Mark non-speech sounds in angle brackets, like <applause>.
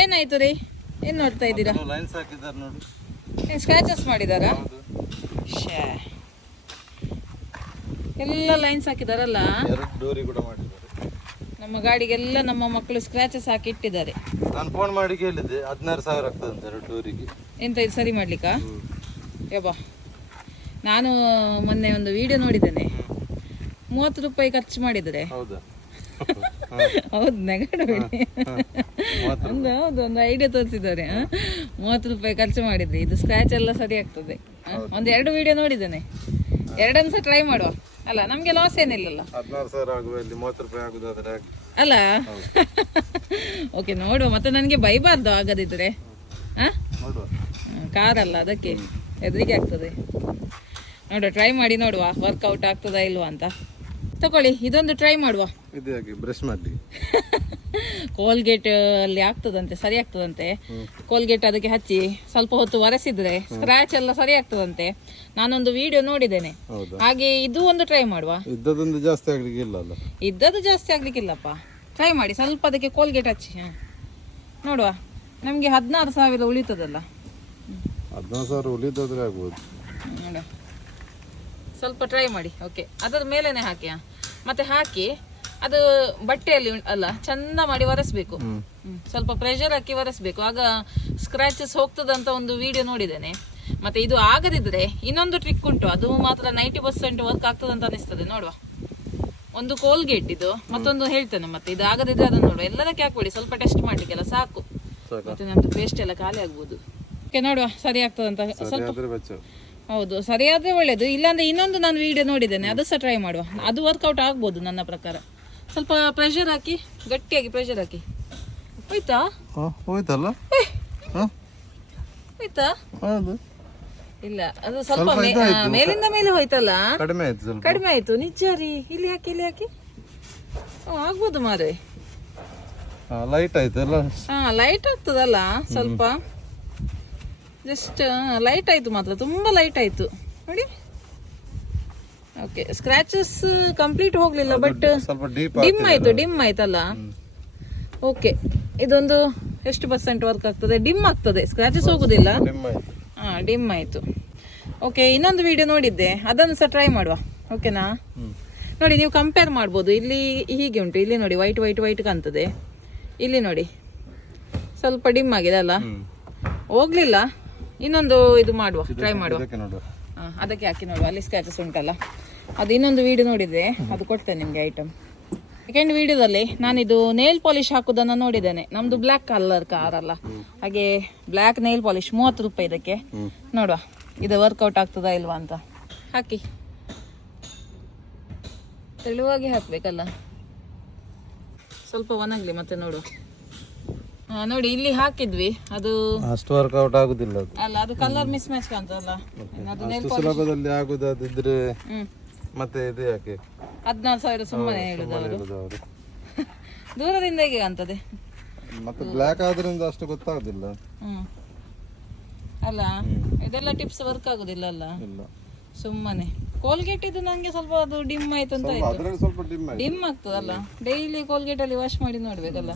ಏನಾಯ್ತು ರೀ? ಏನ್ ನೋಡ್ತಾ ಇದ್ದೀರಾ? ಲೈನ್ಸ್ ಹಾಕಿದ್ದಾರೆ ನೋಡಿ. ಏನ್ ಸ್ಕ್ರಾಚಸ್ ಮಾಡಿದಾರಾ? ಎಲ್ಲ ಲೈನ್ಸ್ ಹಾಕಿದಾರಲ್ಲ? ಎರಡು ಡೋರಿ ಕೂಡ ಮಾಡಿದ್ದಾರೆ. ನಮ್ಮ ಗಾಡಿಗೆಲ್ಲ ನಮ್ಮ ಮಕ್ಕಳು ಸ್ಕ್ರಾಚಸ್ ಹಾಕಿ ಇಟ್ಟಿದ್ದಾರೆ. ನಾನು ಫೋನ್ ಮಾಡಿ ಕೇಳಿದ್ದೆ ಹದಿನಾರು ಸಾವಿರ ಆಗ್ತದೆ ಅಂತ ಎರಡು ಡೋರಿಗೆ. ಎಂತ ಇದು ಸರಿ ಮಾಡ್ಲಿಕ್ಕಾ? ಯಬ್ಬಾ. ನಾನು ಮೊನ್ನೆ ಒಂದು ವಿಡಿಯೋ ನೋಡಿದ್ದೇನೆ. ಮೂವತ್ತು ರೂಪಾಯಿ ಖರ್ಚು ಮಾಡಿದರೆ ಹೌದಾ. ಹೌದು ನೆಗಡಬೇಡಿ ಒಂದು ಹೌದು ಒಂದು ಐಡಿಯಾ ತೋರಿಸಿದ್ದಾರೆ? ಮೂವತ್ತು ರೂಪಾಯಿ ಖರ್ಚು ಮಾಡಿದ್ರಿ ಇದು ಸ್ಕ್ರಾಚ್ ಎಲ್ಲ ಸರಿ ಆಗ್ತದೆ? ಒಂದು ಎರಡು ವಿಡಿಯೋ ನೋಡಿದ್ದೇನೆ. ಎರಡನ್ನು ಸಹ ಟ್ರೈ ಮಾಡುವ. ಅಲ್ಲ ನಮಗೆ ಲಾಸ್ ಏನಿಲ್ಲಲ್ಲ. ಹದಿನಾರು ಸಾವಿರ ಆಗುವಲ್ಲಿ ಮೂವತ್ತು ರೂಪಾಯಿ ಆಗುದಾದ್ರೆ ಅಲ್ಲ? ಓಕೆ ನೋಡುವ. ಮತ್ತೆ ನನಗೆ ಬೈಬಾರ್ದು ಆಗದಿದ್ರೆ ಕಾರಲ್ಲ ಅದಕ್ಕೆ ಹೆದರಿಕೆ ಆಗ್ತದೆ. ನೋಡುವ ಟ್ರೈ ಮಾಡಿ ನೋಡುವ. ವರ್ಕೌಟ್ ಆಗ್ತದಾ ಇಲ್ವಾ ಅಂತ. ತಗೊಳ್ಳಿ ಇದೊಂದು ಟ್ರೈ ಮಾಡುವ. ಇದು ಹಾಗೆ ಬ್ರಷ್ ಮಾಡಿ. <laughs> ಕೋಲ್ಗೇಟ್ ಅಲ್ಲಿ ಆಗ್ತದಂತೆ ಸರಿ ಆಗ್ತದಂತೆ. ಕೋಲ್ಗೇಟ್ ಅದಕ್ಕೆ ಹಚ್ಚಿ ಸ್ವಲ್ಪ ಹೊತ್ತು ಒರೆಸಿದ್ರೆ ಸ್ಕ್ರಾಚ್ ಎಲ್ಲ ಸರಿ ಆಗ್ತದಂತೆ. ನಾನೊಂದು ವಿಡಿಯೋ ನೋಡಿದ್ದೇನೆ. ಹಾಗೆ ಇದು ಒಂದು ಟ್ರೈ ಮಾಡುವ. ಇದ್ದದೊಂದು ಜಾಸ್ತಿ ಆಗ್ಲಿಕ್ಕೆ ಇಲ್ಲ ಇದ್ದದ್ದು ಜಾಸ್ತಿ ಆಗ್ಲಿಕ್ಕಿಲ್ಲಪ್ಪ. ಟ್ರೈ ಮಾಡಿ ಸ್ವಲ್ಪ ಅದಕ್ಕೆ ಕೋಲ್ಗೇಟ್ ಹಚ್ಚಿ ಹ. ನೋಡುವ. ನಮಗೆ ಹದಿನಾರು ಸಾವಿರ ಉಳಿತದಲ್ಲ. ಹದಿನಾರು ಸಾವಿರ ಉಳಿತದ್ರೆ ಆಗ್ಬೋದು. ನೋಡುವ. ಸ್ವಲ್ಪ ಟ್ರೈ ಮಾಡಿ ಓಕೆ ಅದರ ಮೇಲೇನೆ ಹಾಕಿ ಹ. ಮತ್ತೆ ಹಾಕಿ ಅದು ಬಟ್ಟೆಯಲ್ಲಿ ಅಲ್ಲ ಚಂದ ಮಾಡಿ ಒರೆಸ್ಬೇಕು. ಸ್ವಲ್ಪ ಪ್ರೆಷರ್ ಹಾಕಿ ಒರೆಸ್ಬೇಕು. ಆಗ ಸ್ಕ್ರಾಚಸ್ ಹೋಗ್ತದಂತ ಒಂದು ವಿಡಿಯೋ ನೋಡಿದ್ದೇನೆ. ಮತ್ತೆ ಇದು ಆಗದಿದ್ರೆ ಇನ್ನೊಂದು ಟ್ರಿಕ್ ಉಂಟು. ಅದು ಮಾತ್ರ ನೈಂಟಿ ಪರ್ಸೆಂಟ್ ವರ್ಕ್ ಆಗ್ತದಂತ ಅನಿಸ್ತದೆ ನೋಡುವ. ಒಂದು ಕೋಲ್ಗೇಟ್ ಇದು. ಮತ್ತೊಂದು ಹೇಳ್ತೇನೆ ಮತ್ತೆ. ಇದು ಆಗದಿದ್ರೆ ಅದನ್ನು ನೋಡುವ. ಎಲ್ಲದಕ್ಕೆ ಹಾಕ್ಬೇಡಿ. ಸ್ವಲ್ಪ ಟೆಸ್ಟ್ ಮಾಡ್ಲಿಕ್ಕೆಲ್ಲ ಸಾಕು. ಮತ್ತೆ ನಮ್ದು ಪೇಸ್ಟ್ ಎಲ್ಲ ಖಾಲಿ ಆಗ್ಬೋದು. ಓಕೆ ನೋಡುವ. ಸರಿ ಆಗ್ತದಂತ ಸ್ವಲ್ಪ ಹೌದು ಸರಿಯಾದ್ರೆ ಒಳ್ಳೇದು. ಇಲ್ಲಾಂದ್ರೆ ಇನ್ನೊಂದು ನಾನು ವಿಡಿಯೋ ನೋಡಿದ್ದೇನೆ ಅದು ಸಹ ಟ್ರೈ ಮಾಡುವ. ಅದು ವರ್ಕೌಟ್ ಆಗ್ಬೋದು ನನ್ನ ಪ್ರಕಾರ. ಸ್ವಲ್ಪ ಪ್ರೆಷರ್ ಹಾಕಿ ಗಟ್ಟಿಯಾಗಿ ಪ್ರೆಷರ್ ಹಾಕಿ. ಹೋಯ್ತಾ? ಹೋಯ್ತಲ್ಲ? ಹೋಯ್ತಾ? ಇಲ್ಲ ಅದು ಸ್ವಲ್ಪ ಮೇಲಿಂದ ಮೇಲೆ ಹೋಯ್ತಲ್ಲ? ಕಡಿಮೆ ಆಯ್ತು ಕಡಿಮೆ ಆಯ್ತು. ನಿಜ ರೀ ಇಲ್ಲಿ ಹಾಕಿ ಇಲ್ಲಿ ಹಾಕಿ. ಆಗ್ಬೋದು ಮಾರೆ. ಲೈಟ್ ಆಯ್ತಲ್ಲ? ಹಾ ಲೈಟ್ ಆಗ್ತದಲ್ಲ ಸ್ವಲ್ಪ. ಜಸ್ಟ್ ಲೈಟ್ ಆಯ್ತು ಮಾತ್ರ ತುಂಬಾ ಲೈಟ್ ಆಯ್ತು. ನೋಡಿ. ಓಕೆ ಸ್ಕ್ರಾಚಸ್ ಕಂಪ್ಲೀಟ್ ಹೋಗಲಿಲ್ಲ ಬಟ್ ಡಿಮ್ ಆಯ್ತು ಡಿಮ್ ಆಯ್ತಲ್ಲ? ಓಕೆ ಇದೊಂದು ಎಷ್ಟು ಪರ್ಸೆಂಟ್ ವರ್ಕ್ ಆಗ್ತದೆ? ಡಿಮ್ ಆಗ್ತದೆ ಸ್ಕ್ರಾಚಸ್ ಹೋಗೋದಿಲ್ಲ. ಡಿಮ್ ಆಯ್ತು. ಹಾ ಡಿಮ್ ಆಯಿತು. ಓಕೆ ಇನ್ನೊಂದು ವಿಡಿಯೋ ನೋಡಿದ್ದೆ ಅದನ್ನು ಸಹ ಟ್ರೈ ಮಾಡುವ. ಓಕೆನಾ ನೋಡಿ ನೀವು ಕಂಪೇರ್ ಮಾಡ್ಬೋದು. ಇಲ್ಲಿ ಹೀಗೆ ಉಂಟು ಇಲ್ಲಿ ನೋಡಿ ವೈಟ್ ವೈಟ್ ವೈಟ್ ಕಾಣ್ತದೆ. ಇಲ್ಲಿ ನೋಡಿ. ಸ್ವಲ್ಪ ಡಿಮ್ ಆಗಿದೆ ಅಲ್ಲ? ಹೋಗ್ಲಿಲ್ಲ? ಇನ್ನೊಂದು ಇದು ಮಾಡುವ ಟ್ರೈ ಮಾಡುವ. ನೋಡುವ. ಅದಕ್ಕೆ ಹಾಕಿ ನೋಡುವ ಅಲ್ಲಿ ಸ್ಕ್ಯಾಚಸ್ ಉಂಟಲ್ಲ. ಅದು ಇನ್ನೊಂದು ವಿಡಿಯೋ ನೋಡಿದ್ರೆ ಅದು ಕೊಡ್ತೇನೆ ನಿಮಗೆ ಐಟಮ್ ಸೆಕೆಂಡ್ ವಿಡಿಯೋದಲ್ಲಿ ನಾನಿದು ನೇಲ್ ಪಾಲಿಶ್ ಹಾಕುದನ್ನ ನೋಡಿದ್ದೇನೆ. ನಮ್ದು ಬ್ಲ್ಯಾಕ್ ಕಲರ್ ಕಾರ್ ಅಲ್ಲ. ಹಾಗೆ ಬ್ಲ್ಯಾಕ್ ನೇಲ್ ಪಾಲಿಶ್ ಮೂವತ್ತು ರೂಪಾಯಿ ಇದಕ್ಕೆ. ನೋಡುವ ಇದು ವರ್ಕೌಟ್ ಆಗ್ತದಾ ಇಲ್ವಾ ಅಂತ. ಹಾಕಿ. ತೆಳುವಾಗಿ ಹಾಕ್ಬೇಕಲ್ಲ. ಸ್ವಲ್ಪ ಒಣಗ್ಲಿ ಮತ್ತೆ ನೋಡು ನೋಡಿ ಇಲ್ಲಿ ಹಾಕಿದ್ವಿ. ಅದು ಅಷ್ಟು ವರ್ಕೌಟ್ ಆಗುದಿಲ್ಲ ಅದು. ಅಲ್ಲ ಅದು ಕಲರ್ ಮಿಸ್ ಮ್ಯಾಚ್ ಕಾಣ್ತದಲ್ಲ ಅದು ಅಷ್ಟು ಸುಲಭದಲ್ಲಿ ಆಗುದಾದಿದ್ರೆ ಹ್ಮ್. ಮತ್ತೆ ಇದು ಯಾಕೆ? ಹದಿನಾರು ಸಾವಿರ ಸುಮ್ಮನೆ ಹೇಳುದು ಅವರು ಹೇಳುದು ಅವರು <laughs> ದೂರದಿಂದ ಹೇಗೆ ಕಾಣ್ತದೆ? ಮತ್ತೆ ಬ್ಲ್ಯಾಕ್ ಆದ್ರಿಂದ ಅಷ್ಟು ಗೊತ್ತಾಗುದಿಲ್ಲ. ಹ್ಮ್. ಅಲ್ಲ ಇದೆಲ್ಲ ಟಿಪ್ಸ್ ವರ್ಕ್ ಆಗುದಿಲ್ಲ ಅಲ್ಲ? ಇಲ್ಲ. ಸುಮ್ಮನೆ. ಕೋಲ್ಗೇಟ್ ಇದು ನಂಗೆ ಸ್ವಲ್ಪ ಅದು ಡಿಮ್ ಆಯ್ತು ಅಂತ ಆಯ್ತು. ಅದ್ರಲ್ಲಿ ಸ್ವಲ್ಪ ಡಿಮ್ ಆಯ್ತು. ಡಿಮ್ ಆಗ್ತದಲ್ಲ? ಡೈಲಿ ಕೋಲ್ಗೇಟ್ ಅಲ್ಲಿ ವಾಶ್ ಮಾಡಿ ನೋಡ್ಬೇಕಲ್ಲ?